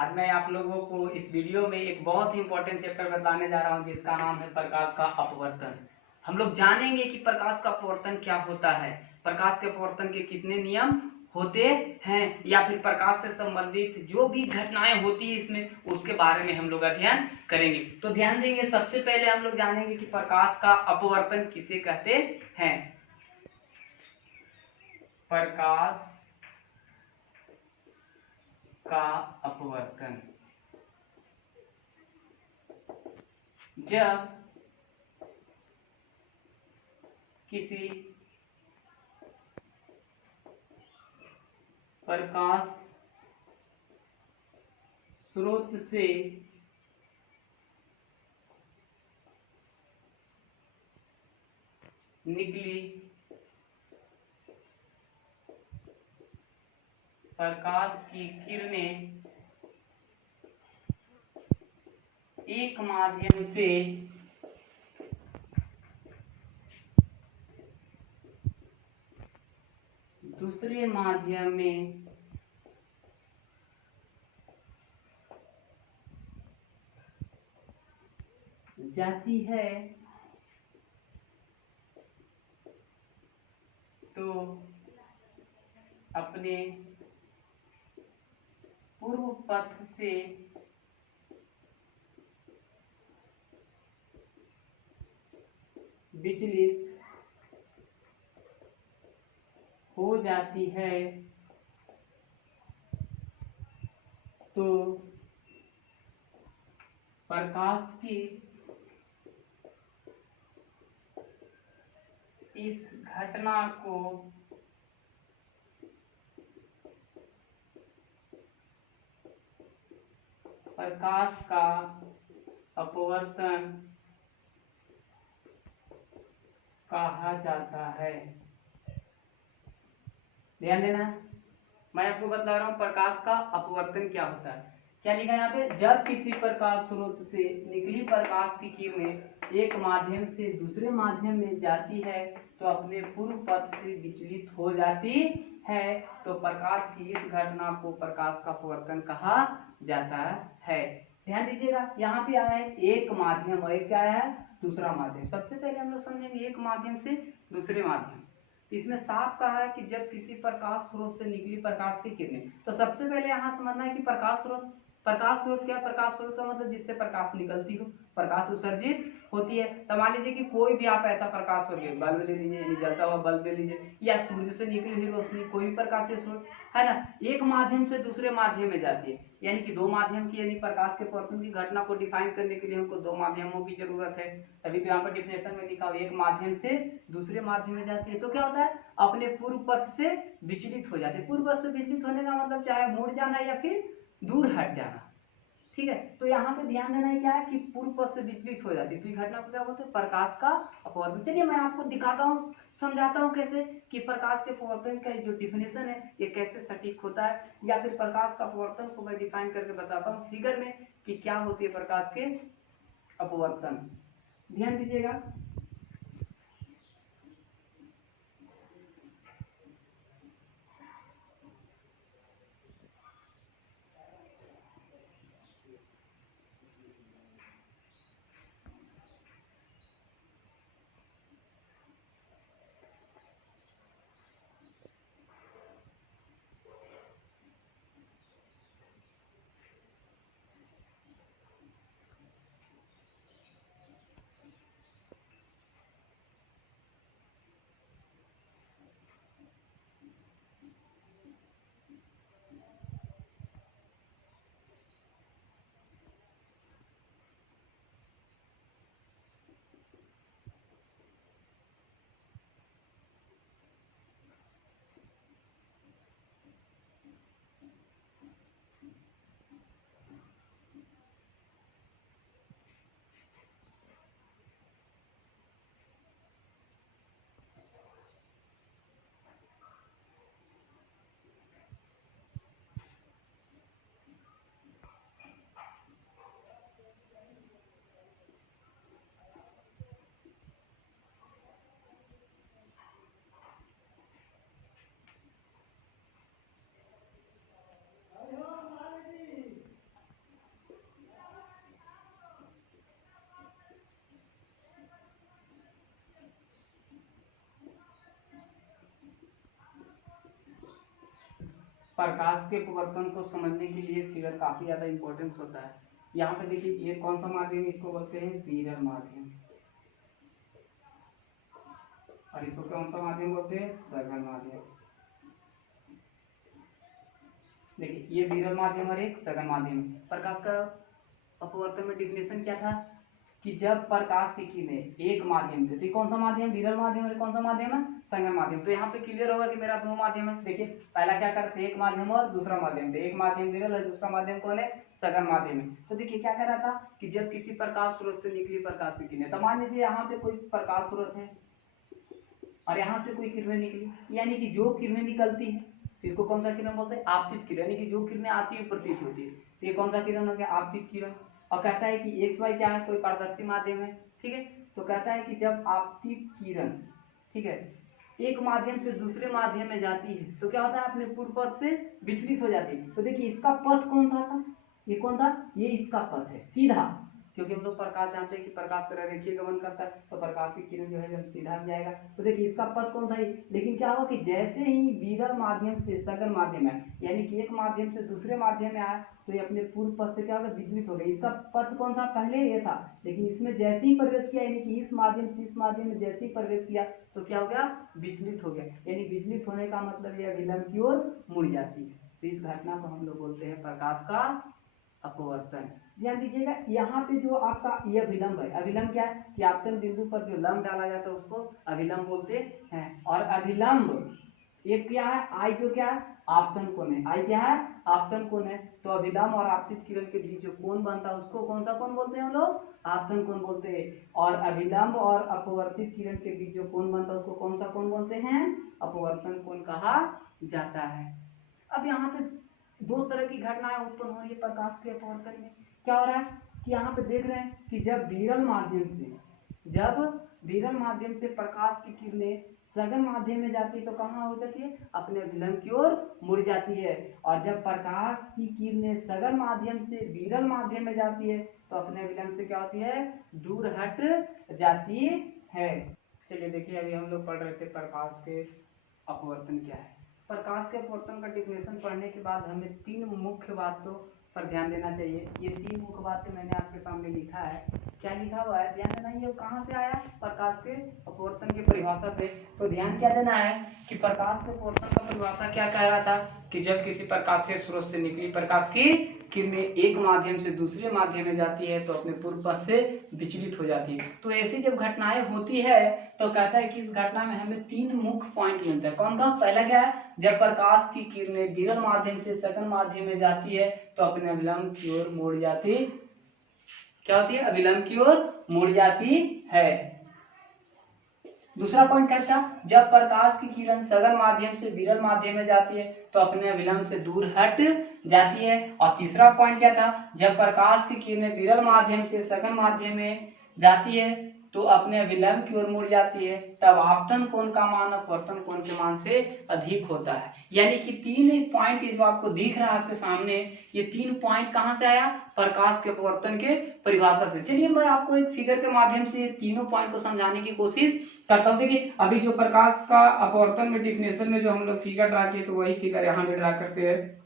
आज मैं आप लोगों को इस वीडियो में एक बहुत ही इंपॉर्टेंट चैप्टर बताने जा रहा हूं जिसका नाम है प्रकाश का अपवर्तन। हम लोग जानेंगे कि प्रकाश का अपवर्तन क्या होता है, प्रकाश के अपवर्तन के कितने नियम होते हैं, या फिर प्रकाश से संबंधित जो भी घटनाएं होती है इसमें उसके बारे में हम लोग अध्ययन करेंगे। तो ध्यान देंगे, सबसे पहले हम लोग जानेंगे कि प्रकाश का अपवर्तन किसे कहते हैं। प्रकाश का अपवर्तन जब किसी प्रकाश स्रोत से निकली प्रकाश की किरणें एक माध्यम से दूसरे माध्यम में जाती है तो अपने पूर्व पथ से विचलित हो जाती है तो प्रकाश की इस घटना को प्रकाश का अपवर्तन कहा जाता है। ध्यान देना, मैं आपको बता रहा हूं प्रकाश का अपवर्तन क्या होता है। क्या लिखा है यहाँ पे, जब किसी प्रकाश स्रोत से निकली प्रकाश की किरणें एक माध्यम से दूसरे माध्यम में जाती है तो अपने पूर्व पथ से विचलित हो जाती है तो प्रकाश की इस घटना को प्रकाश का अपवर्तन कहा जाता है। ध्यान दीजिएगा, यहाँ पे आया है एक माध्यम और एक क्या आया है, दूसरा माध्यम। सबसे पहले हम लोग समझेंगे एक माध्यम से दूसरे माध्यम। इसमें साफ कहा है कि जब किसी प्रकाश स्रोत से निकली प्रकाश की किरणें, तो सबसे पहले यहाँ समझना है कि प्रकाश स्रोत क्या है। प्रकाश स्रोत का मतलब जिससे प्रकाश निकलती हो, प्रकाश उत्सर्जित होती है। तो मान लीजिए कि कोई भी आप ऐसा प्रकाश स्रोत, बल्ब ले लीजिए, यानी जलता हुआ बल्ब ले लीजिए, या सूर्य से निकली हुई रोशनी, कोई भी प्रकाश के स्रोत है ना, एक माध्यम से दूसरे माध्यम में जाती है, यानी कि दो माध्यम की, यानी प्रकाश के अपवर्तन की घटना को डिफाइन करने के लिए हमको दो माध्यमों की जरूरत है। तभी तो यहाँ पर डिफिनेशन में लिखा हो एक माध्यम से दूसरे माध्यम में जाती है तो क्या होता है, अपने पूर्व पथ से विचलित हो जाते हैं। पूर्व पथ से विचलित होने का मतलब चाहे मुड़ जाना या फिर दूर हट जाना। ठीक है, तो यहाँ पे ध्यान देना है क्या है कि पूर्व पथ से विचलित हो जाती है, तो ये घटना को क्या बोलते हैं, प्रकाश का अपवर्तन। चलिए मैं आपको दिखाता हूँ, समझाता हूँ कैसे कि प्रकाश के अपवर्तन का जो डिफिनेशन है ये कैसे सटीक होता है, या फिर प्रकाश का अपवर्तन को मैं डिफाइन करके बताता हूँ फिगर में कि क्या होती है प्रकाश के अपवर्तन। ध्यान दीजिएगा, प्रकाश के अपवर्तन को समझने के लिए फिगर काफी ज्यादा इंपॉर्टेंस होता है। यहाँ पे देखिए ये कौन सा माध्यम, इसको बोलते हैं विरल माध्यम, और इसको कौन सा माध्यम बोलते हैं, सघन माध्यम। देखिए ये विरल माध्यम और एक सघन माध्यम। प्रकाश का अपवर्तन में डिफिनेशन क्या था कि जब प्रकाश की किरणें एक माध्यम से, तो कौन सा माध्यम, विरल माध्यम, और कौन सा माध्यम है, सघन माध्यम। तो यहाँ पे क्लियर होगा कि मेरा दो माध्यम है। देखिए पहला क्या करते हैं, एक माध्यम और दूसरा माध्यम, एक माध्यम विरल है, दूसरा माध्यम कौन है, सघन माध्यम है। तो देखिए क्या कर रहा था कि जब किसी प्रकाश स्रोत से निकली प्रकाश की किरणें, तो मान लीजिए यहाँ पे कोई प्रकाश स्रोत है और यहाँ से कोई किरणें निकली, यानी कि जो किरणें निकलती है इसको कौन सा किरण बोलते हैं, आपतित किरण, यानी कि जो किरणें आती हुई प्रतीत होती है। तो ये कौन सा किरण हो गया, आपतित किरण। और कहता है कि एक्स वाई क्या है, कोई पारदर्शी माध्यम है, ठीक है। तो कहता है कि जब आपतित किरण, ठीक है, एक माध्यम से दूसरे माध्यम में जाती है तो क्या होता है, अपने पूर्व पथ से विचलित हो जाती है। तो देखिए इसका पथ कौन था, ये कौन था, ये इसका पथ है सीधा, क्योंकि हम लोग प्रकाश जानते हैं कि प्रकाश तरह रेखीय गमन करता है, तो प्रकाश की किरण जो है जब सीधा जाएगा। तो देखिए इसका पथ कौन था, लेकिन क्या हुआ कि जैसे ही विरल माध्यम से सघन माध्यम है, यानी कि एक माध्यम से दूसरे माध्यम में आया, तो ये अपने पूर्व पथ से क्या होगा, विचलित हो गया। इसका पथ कौन था, पहले ये था, लेकिन इसमें जैसे ही प्रवेश किया, यानी कि इस माध्यम से इस माध्यम में जैसे ही प्रवेश किया, तो क्या हो गया, विचलित हो गया। यानी विचलित होने का मतलब यह विलंब की ओर मुड़ जाती है। तो इस घटना को हम लोग बोलते हैं प्रकाश का अपवर्तन। ध्यान दीजिएगा, यहाँ पे जो आपका यह अभिलंब है, अभिलंब क्या है कि आपतन बिंदु पर जो लंब डाला जाता है उसको अभिलंब बोलते हैं। और अभिलंब एक क्या है, आई जो क्या है, आपतन कोण है, आई क्या है, आपतन कोण है। तो अभिलंब और आपतित किरण के बीच जो कोण बनता है उसको कौन सा कोण बोलते हैं हम लोग, आपतन कोण बोलते हैं। और अभिलंब और अपवर्तित किरण के बीच जो कोण बनता है उसको कौन सा कोण बोलते हैं, अपवर्तन कोण कहा जाता है। अब यहाँ पे दो तरह की घटनाएं उत्पन्न हो रही है प्रकाश के अपवर्तन में। क्या हो रहा है कि यहाँ पे देख रहे हैं कि जब विरल माध्यम से प्रकाश की किरणें सघन माध्यम में जाती है तो कहाँ हो जाती है, अपने विलंब की ओर मुड़ जाती है। और जब प्रकाश की किरणें सघन माध्यम से विरल माध्यम में जाती है तो अपने विलंब से क्या होती है, दूर हट जाती है। चलिए देखिए, अभी हम लोग पढ़ रहे थे प्रकाश के अपवर्तन क्या है। प्रकाश के अपवर्तन का डिफिनेशन पढ़ने के बाद हमें तीन मुख्य बातों पर ध्यान देना चाहिए। ये तीन मुख्य बातें मैंने आपके सामने लिखा है, क्या लिखा हुआ है ध्यान देना। ये कहाँ से आया, प्रकाश के अपवर्तन की परिभाषा से। तो ध्यान क्या देना है कि प्रकाश के अपवर्तन का परिभाषा क्या कह रहा था कि जब किसी प्रकाश के स्रोत से निकली प्रकाश की किरणें एक माध्यम से दूसरे माध्यम में जाती है तो अपने पूर्व पथ से विचलित हो जाती है। तो ऐसी जब घटनाएं होती है तो कहता है कि इस घटना में हमें तीन मुख्य पॉइंट मिलता है। कौन कौन, पहला क्या है, जब प्रकाश की किरणें विरल माध्यम से सघन माध्यम में जाती है तो अपने अभिलंब की ओर मुड़ जाती, क्या होती है, अभिलंब की ओर मुड़ जाती है। दूसरा पॉइंट क्या था, जब प्रकाश की किरण सघन माध्यम से विरल माध्यम में जाती है तो अपने अभिलंब से दूर हट जाती है। और तीसरा पॉइंट क्या था, जब प्रकाश की किरणें विरल माध्यम से सघन माध्यम में जाती है तो अपने अभिलंब की ओर मुड़ जाती है, तब आपतन कोण का मान अपवर्तन कोण के मान से अधिक होता है। यानी कि तीन पॉइंट जो आपको दिख रहा है आपके सामने, ये तीन पॉइंट कहाँ से आया, प्रकाश के अपवर्तन के परिभाषा से। चलिए मैं आपको एक फिगर के माध्यम से तीनों पॉइंट को समझाने की कोशिश करता हूँ। देखिए अभी जो प्रकाश का अपवर्तन में डिफिनेशन में जो हम लोग फिगर ड्रा किए तो वही फिगर यहाँ पे ड्रा करते हैं।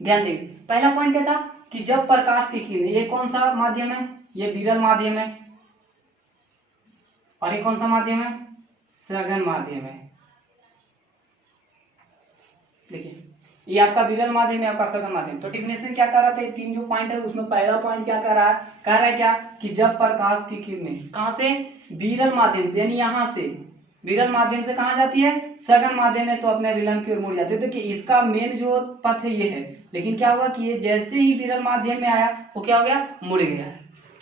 ध्यान देखिए, पहला पॉइंट क्या था कि जब प्रकाश की किरणें, ये कौन सा माध्यम है, ये विरल माध्यम है, और ये कौन सा माध्यम है, सघन माध्यम है। देखिए ये आपका विरल माध्यम है, आपका सघन माध्यम। तो डिफिनेशन क्या कर रहा था, ये तीन जो पॉइंट है उसमें पहला पॉइंट क्या कर रहा है, कह रहा है क्या कि जब प्रकाश की किरणें कहां से, विरल माध्यम से, यानी यहां से विरल माध्यम से कहां जाती है, सघन माध्यम में, तो अपने विलंब की ओर मुड़ जाती है। देखिए इसका मेन जो पथ है ये है, लेकिन क्या हुआ कि ये जैसे ही विरल माध्यम में आया वो क्या हो गया, मुड़ गया।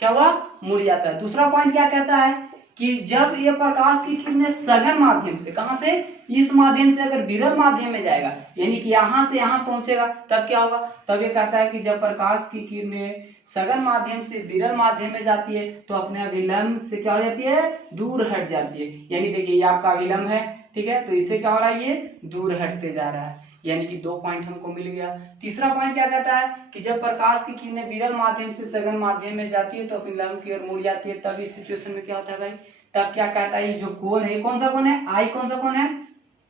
क्या हुआ, मुड़ जाता है। दूसरा पॉइंट क्या कहता है कि जब ये प्रकाश की किरणें सघन माध्यम से, कहां से, इस माध्यम से अगर विरल माध्यम में जाएगा, यानी कि यहां से यहां पहुंचेगा, तब क्या होगा, तब ये कहता है कि जब प्रकाश की किरणें सघन माध्यम से विरल माध्यम में जाती है तो अपने अभिलंब से क्या हो जाती है, दूर हट जाती है। यानी देखिए ये आपका अभिलंब है, ठीक है, तो इससे क्या हो रहा है, ये दूर हटते जा रहा है। यानी कि 2 पॉइंट हमको मिल गया। तीसरा पॉइंट क्या कहता है कि जब प्रकाश की किरणें विरल माध्यम से सघन माध्यम में जाती है तो अपनी लंब की ओर मुड़ जाती है, तब इस सिचुएशन में क्या होता है भाई, तब क्या कहता है, ये जो कोण है, कौन सा कोण है, आई कौन सा कोण है,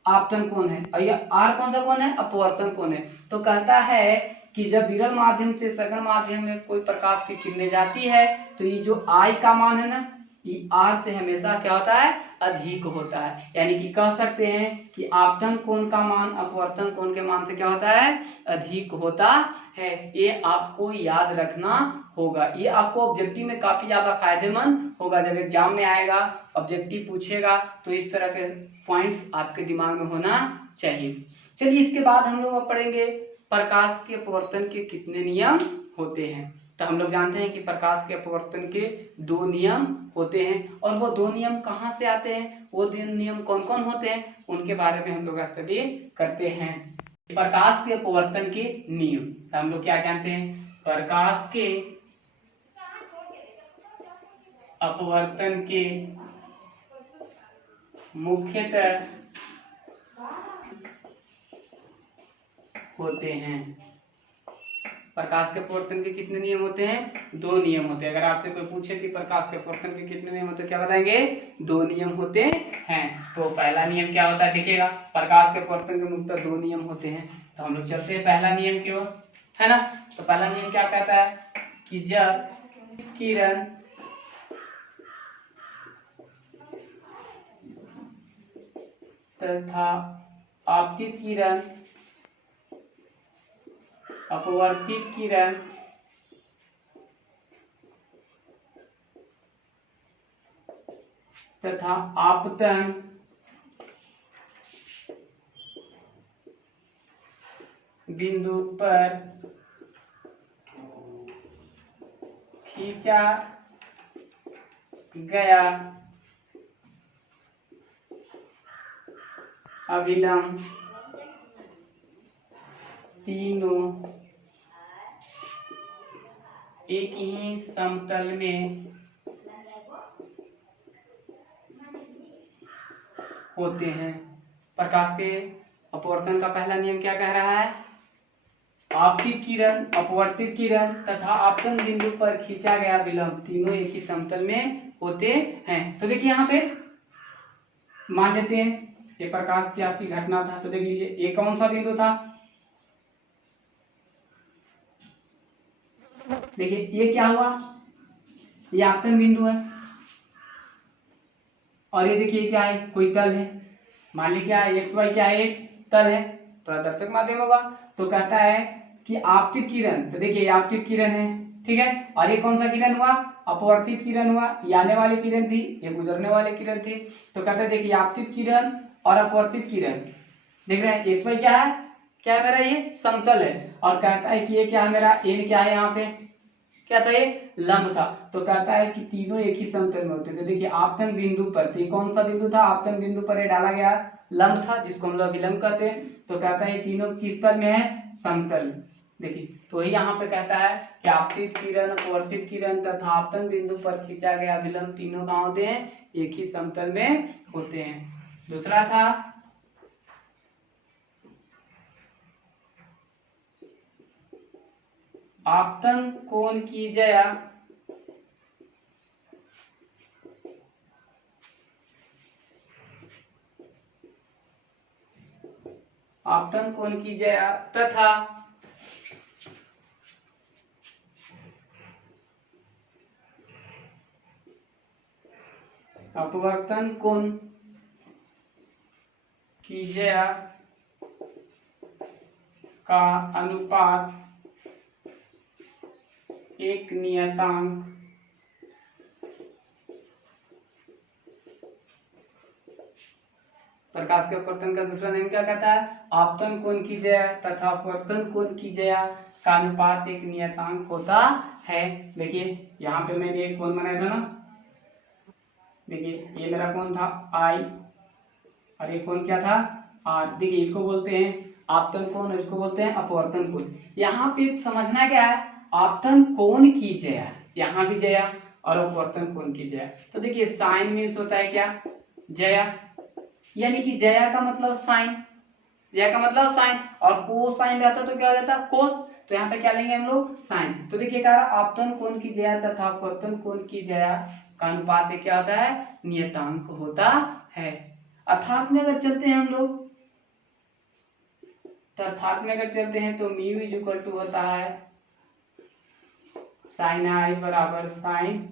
आपतन कोण है, और ये आर कौन सा कोण है, अपवर्तन कोण है। तो कहता है कि जब विरल माध्यम से सघन माध्यम में कोई प्रकाश की किरणें जाती है तो ये जो आई का मान है ना, ये आर से हमेशा क्या होता है, अधिक होता है। यानी कि कह सकते हैं कि आपतन कोण का मान अपवर्तन कोण के मान से क्या होता है, अधिक होता है। ये आपको याद रखना होगा, ये आपको ऑब्जेक्टिव में काफी ज्यादा फायदेमंद होगा। जब एग्जाम में आएगा, ऑब्जेक्टिव पूछेगा, तो इस तरह के पॉइंट्स आपके दिमाग में होना चाहिए। चलिए इसके बाद हम लोग पढ़ेंगे प्रकाश के अपवर्तन के कितने नियम होते हैं। तो हम लोग जानते हैं कि प्रकाश के अपवर्तन के 2 नियम होते हैं, और वो 2 नियम कहाँ से आते हैं, वो 2 नियम कौन कौन होते हैं, उनके बारे में हम लोग स्टडी करते हैं। प्रकाश के अपवर्तन के नियम, तो हम लोग क्या जानते हैं, प्रकाश के अपवर्तन के मुख्यतः होते हैं। प्रकाश के अपवर्तन के कितने नियम होते हैं, 2 नियम होते हैं। अगर आपसे कोई पूछे कि प्रकाश के अपवर्तन के कितने नियम होते हैं, क्या बताएंगे, 2 नियम होते हैं। तो पहला नियम क्या होता है, देखिएगा, प्रकाश के अपवर्तन के मुख्यतः 2 नियम होते हैं। तो हम लोग चलते हैं पहला नियम की ओर, है ना। तो पहला नियम क्या कहता है कि जब किरण तथा आपतित किरण अपवर्तित किरण तथा आपतन बिंदु पर खींचा गया अभिलंब तीनों एक ही समतल में होते हैं। प्रकाश के अपवर्तन का पहला नियम क्या कह रहा है, आपतित किरण, अपवर्तित किरण तथा आपतन बिंदु पर खींचा गया विलंब तीनों एक ही समतल में होते हैं। तो देखिए यहाँ पे मान लेते हैं ये प्रकाश की आपकी घटना था, तो देख लीजिए ये कौन सा बिंदु था, देखिए ये क्या हुआ, ये आपतन बिंदु है, और ये देखिए क्या है, कोई तल है, मान लीजिए क्या है, XY क्या है, एक तल है, प्रदर्शक माध्यम होगा। तो कहता है कि आपतित किरण, तो देखिए ये आपतित किरण है, ठीक है, और ये कौन सा किरण हुआ, अपवर्तित किरण हुआ, ये आने वाली किरण थी, ये गुजरने वाली किरण थी। तो कहता है देखिए आपतित किरण और अपवर्तित किरण, देख रहे हैं XY क्या है मेरा, ये समतल है, और कहता है कि ये क्या है मेरा, n क्या है, यहाँ पे क्या था, ये लंब था। तो कहता है कि तीनों एक ही समतल में होते हैं। तो देखिए आपतन बिंदु पर, तो कौन सा बिंदु था, आपतन बिंदु पर ये डाला गया लंब था, जिसको हम लोग अभिलंब कहते हैं। तो कहता है तीनों किस तल में है, समतल। देखिए तो यहाँ पे कहता है कि आपतित किरण, अपवर्तित किरण तथा आपतन बिंदु पर खींचा गया अभिलंब तीनों कहाँ होते हैं, एक ही समतल में होते हैं। दूसरा था आपतन कोण की ज्या आपतन कोण की ज्या तथा अपवर्तन कोण की ज्या का अनुपात एक नियतांक प्रकाश के अपवर्तन का दूसरा नियम क्या कहता है, आपतन कोण की ज्या तथा अपवर्तन कोण की ज्या का अनुपात एक नियतांक होता है। देखिए यहाँ पे मैंने एक कोण बनाया था ना, देखिए ये मेरा कोण था I, और ये कोण क्या था R। देखिए इसको बोलते हैं आपतन कोण, इसको बोलते हैं अपवर्तन कोण। यहाँ पे समझना क्या है, आपतन कोण की ज्या, यहाँ भी ज्या और अपवर्तन कोण की ज्या। तो देखिए साइन मीन्स होता है क्या, ज्या, यानी कि ज्या का मतलब साइन, जया का मतलब साइन, और कोसाइन रहता तो क्या हो जाता कोस, तो यहाँ पे क्या लेंगे हम लोग साइन। तो देखिए कह रहा आपतन कोण की जया तथा अपवर्तन कोण की जया का अनुपात क्या होता है, नियतांक होता है। अर्थात में अगर चलते हैं हम लोग, तो अर्थात में अगर चलते हैं तो म्यू इज इक्वल टू होता है साइन आई बराबर साइन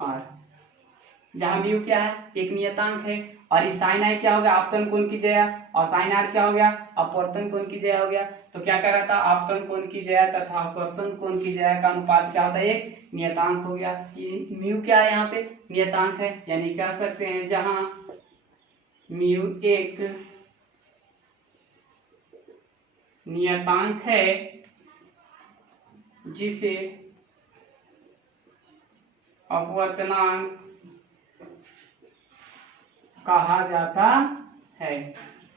आर, जहां म्यू क्या है एक नियतांक है, और ये साइन आई क्या हो गया आपतन कोण की जया, और साइन आर क्या हो गया अपवर्तन कोण की जया हो गया। तो क्या कह रहा था आपतन कोण की जया तथा अपवर्तन कोण की जया का अनुपात क्या होता है, एक नियतांक हो गया। ये म्यू क्या है यहाँ पे नियतांक है, यानी कह सकते हैं जहां म्यू एक नियतांक है जिसे अपवर्तनांक कहा जाता है।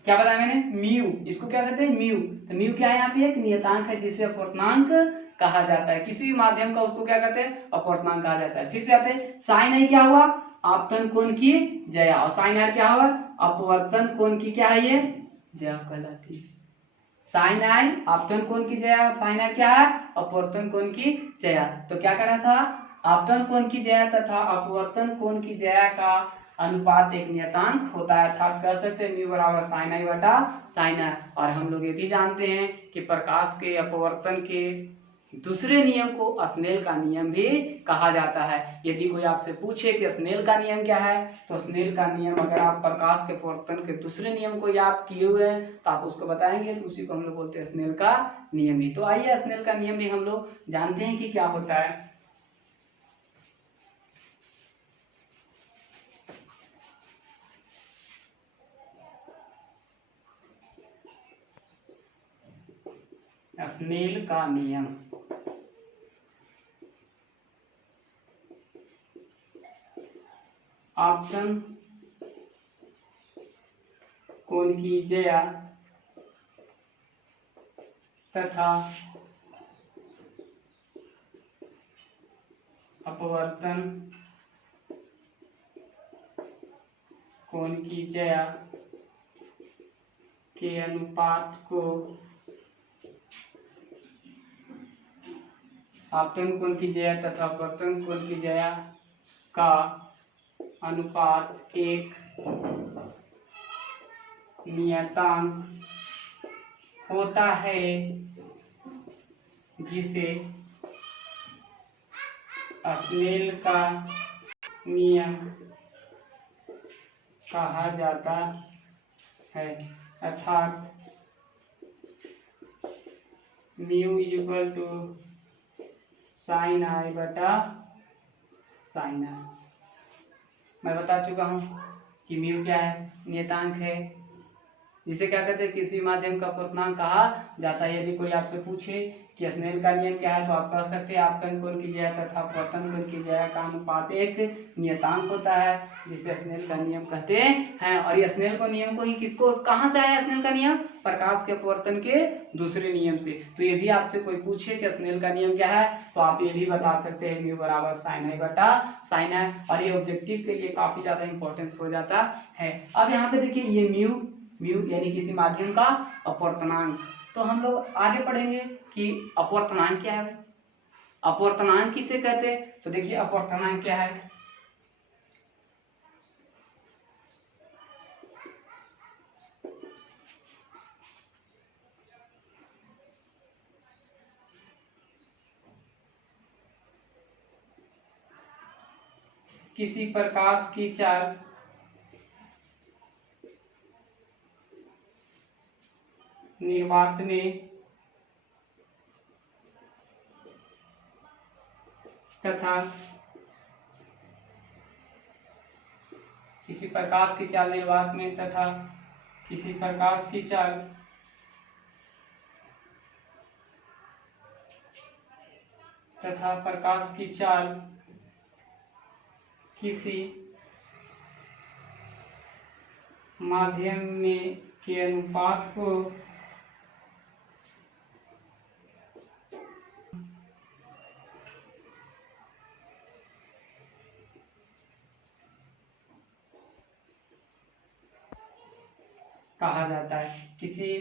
क्या बताया मैंने, म्यू, इसको क्या कहते हैं म्यू, तो म्यू क्या है यहाँ पे एक नियतांक है जिसे अपवर्तनांक कहा जाता है, किसी भी माध्यम का उसको क्या कहते हैं अपवर्तनांक कहा जाता है। फिर से आते हैं साइन आई क्या हुआ आपतन कोण की जया, और साइन आर क्या हुआ अपवर्तन कोण की क्या है ये जया कहलाती है। साइन आई आपतन कोण की जया, और साइन आर क्या है अपवर्तन कोण की जया। तो क्या कह रहा था आपतन कोण की जया तथा अपवर्तन कोण की जया का अनुपात एक नियतांक होता है, अर्थात कह सकते हैं म्यू बराबर साइन आई बटा साइन आर। और हम लोग ये भी जानते हैं कि प्रकाश के अपवर्तन के दूसरे नियम को स्नेल का नियम भी कहा जाता है। यदि कोई आपसे पूछे कि स्नेल का नियम क्या है, तो स्नेल का नियम अगर आप प्रकाश के अपवर्तन के दूसरे नियम को याद किए हुए हैं तो आप उसको बताएंगे, तो उसी को हम लोग बोलते हैं स्नेल का नियम ही। तो आइए स्नेल का नियम भी हम लोग जानते हैं कि क्या होता है। स्नेल का नियम, आपतन कोण की जया तथा अपवर्तन कोण की जया के अनुपात को आपतन कोण की जया तथा अपवर्तन कोण की जया का अनुपात एक नियतांक होता है जिसे स्नेल का नियम कहा जाता है, अर्थात mu is equal to sine I बटा साइन आर। मैं बता चुका हूं कि म्यू क्या है नियतांक है जिसे क्या कहते हैं किसी माध्यम का अपवर्तनांक कहा जाता है। यदि कोई आपसे पूछे कि स्नेल का नियम क्या है, तो आप कह सकते हैं आपतन कोण की जया तथा अपवर्तन कोण की जया का अनुपात एक नियतांक होता है जिसे स्नेल का नियम कहते हैं। और ये स्नेल को नियम को ही किसको कहाँ से आया स्नेल का नियम, प्रकाश के अपवर्तन के दूसरे नियम से। तो ये भी आपसे कोई पूछे कि स्नेल का नियम क्या है, तो आप ये भी बता सकते हैं म्यू बराबर साइन आई बटा साइन आई, और ये ऑब्जेक्टिव के लिए काफी ज्यादा इंपॉर्टेंस हो जाता है। अब यहाँ पे देखिए ये म्यू यानी किसी माध्यम का अपवर्तनांक, तो हम लोग आगे पढ़ेंगे कि अपवर्तनांक क्या है, अपवर्तनांक किसे कहते हैं। तो देखिए अपवर्तनांक क्या है, किसी प्रकाश की चाल निर्वात में तथा किसी प्रकाश की चाल निर्वात में तथा किसी प्रकाश की चाल तथा प्रकाश की चाल किसी माध्यम में के अनुपात को कहा जाता है। किसी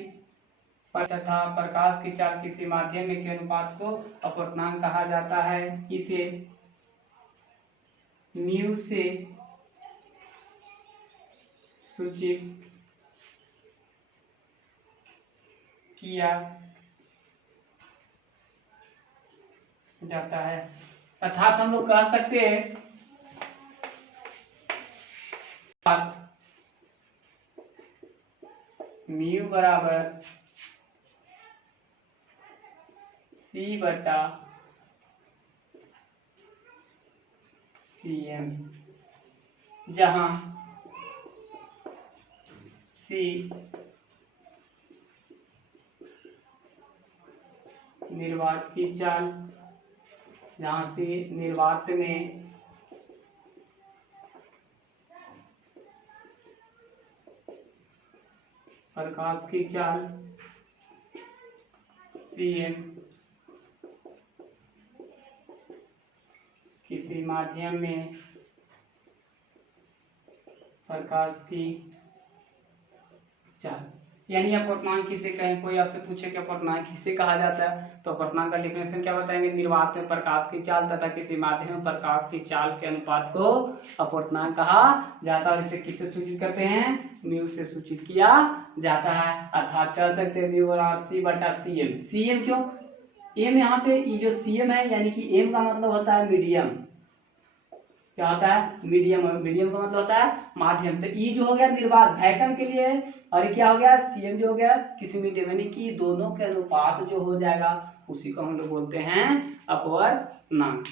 तथा प्रकाश की चाल किसी माध्यम में के अनुपात को अपवर्तनांक कहा जाता है। इसे म्यू से सूचित किया जाता है। अर्थात हम लोग कह सकते हैं म्यू बराबर सी बटा CM, जहां C निर्वात की चाल, जहां C निर्वात में प्रकाश की चाल, CM किसी माध्यम में प्रकाश की चाल, यानी अपवर्तनांक किसे कहें। कोई आपसे पूछे कि अपवर्तनांक किसे कहा जाता है, तो अपवर्तनांक का डेफिनेशन क्या बताएंगे, निर्वात में प्रकाश की चाल तथा किसी माध्यम में प्रकाश की चाल के अनुपात को अपवर्तनांक कहा जाता है। और इसे किससे सूचित करते हैं, म्यू से सूचित किया जाता है। अर्थात चल सकते हैं म्यू बराबर सी बटा CM। CM क्यों, एम यहाँ पे ये जो CM है, यानी कि एम का मतलब होता है मीडियम। क्या होता है, मीडियम। मीडियम का मतलब होता है माध्यम। तो ई जो हो गया निर्वात वैक्यूम के लिए, और क्या हो गया CM जो हो गया किसी मीडियम, यानी कि दोनों के अनुपात जो हो जाएगा उसी को हम लोग बोलते हैं अपवर्तनांक।